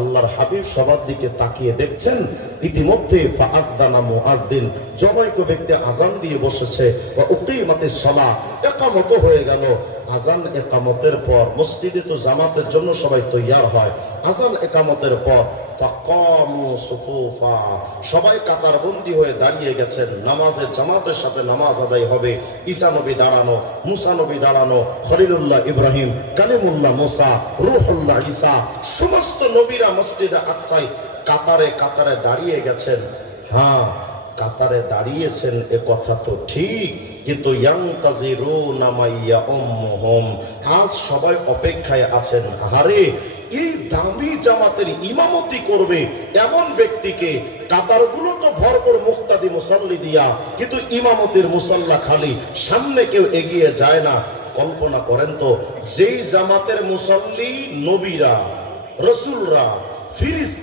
আল্লাহর হাবিব সবার দিকে তাকিয়ে দেখছেন, ইতিমধ্যে ফাআযানা মুআযযিন, জনৈক ব্যক্তি আযান দিয়ে বসেছে, ওয়া উকিমাতিস সালাহ, ইকামত হয়ে গেল। আযান ইকামতের পর মসজিদে তো জামাতের জন্য সবাই তৈয়ার হয়। আযান ইকামতের পর ফাকামু সুফুফা, সবাই কাতারবন্দি হয়ে দাঁড়িয়ে গেছেন। নামাজের জামাতের সাথে নামাজ আদায় হবে। ঈসা নবী দাঁড়ানো, মুসা নবী দাঁড়ানো, খলিলুল্লাহ ইব্রাহিম, কালিমুল্লাহ মুসা, রূহুল্লাহ ঈসা, সমস্ত নবীরা মসজিদে আকসায় কাতারে কাতারে দাঁড়িয়ে গেছেন। হ্যাঁ, কাতারে দাঁড়িয়েছেন এ কথা তো ঠিক, কিন্তু ইয়ান্তাজিরুনা মাইয়া উম্মুহুম, আজ সবাই অপেক্ষায় আছেন। আরে এই দামি জামাতের ইমামতি করবে এমন ব্যক্তিকে, কাতারগুলো তো ভরপুর মুক্তাদি মুসাল্লি দিয়া, কিন্তু ইমামতির মুসাল্লা খালি, সামনে কেউ এগিয়ে যায় না। কল্পনা করেন তো, যেই জামাতের মুসাল্লি নবীরা, রসুলরা, ফিরিস্তা